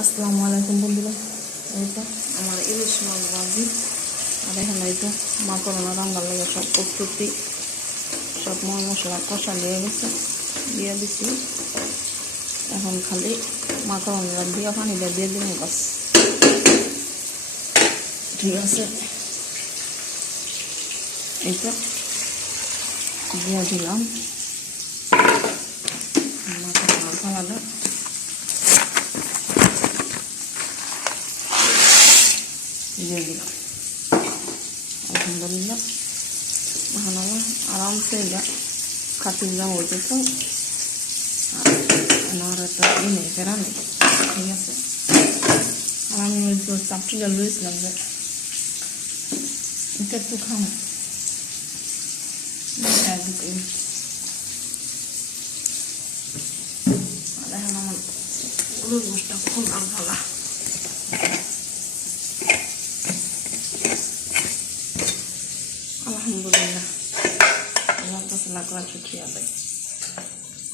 আসসালামু আলাইকুম বন্ধুরা। এই তো আমার ইলিশ মাছ ভাজি আর এখানে এই তো মাকড়না রান্নার লাগে সব প্রস্তুতি, সব মশলা কষা দিয়ে দিচ্ছি। এখন খালি মাকড়না দিয়ে পানিটা দিয়ে দিন বাস, ঠিক আছে। এই তো দিয়ে দিলাম মাকড়না ফালাটা, দিয়ে দিলাম। আলহামদুলিল্লাহ এখন আমার আরামসে এটা খাতির দাম হইতে তো আমার একটা নেই ফেরা নেই, ঠিক আছে। আর আমি ওই তো চাপটিটা লুয়েছিলাম যে এটা একটু খাও একদিকে। আর এখন আমার গরুর গোষ্ঠটা খোলার ভালা। আলহামদুলিল্লাহ আমার কাছে লাখ লাখ শুক্রিয়া দেয়,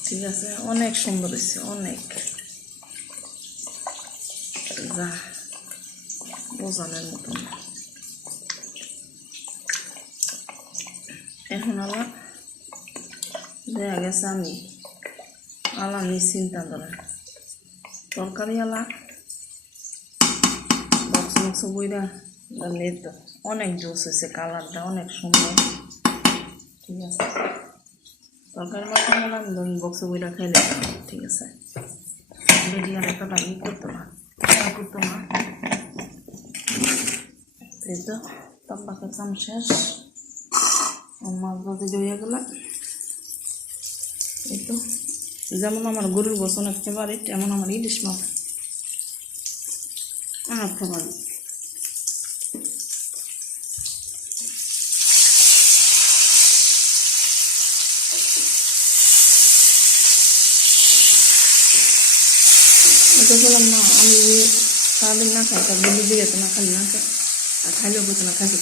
ঠিক আছে। অনেক সুন্দর হয়েছে, অনেক যা বোঝানোর মতন। এখন আবার দেখা গেছে আমি চিন্তা করেন তরকারি বক্স বইরা তো অনেক জোস হয়েছে, কালারটা অনেক সুন্দর, ঠিক আছে। তরকারি মাখা নিলাম ধরুন বক্স বইরা খাইলে, ঠিক আছে। রেডি আর একটা করতো না। এই তো তম্বাকের কাম শেষ, মাছ ভাজি জড়িয়ে গেল। এই তো যেমন আমার গরুর গোস অনেক ফেভারিট, এমন আমার ইলিশ মাছ অনেক ফেভারিট। এটা বললাম না, আমি সারাদিন না খাই, তার বন্ধু দিয়ে না খালি না খাই, আর খাইলেও বলতো না খাইতে।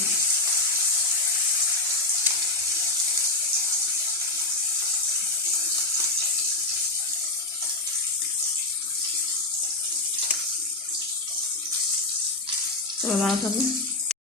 ভালো থাকবে।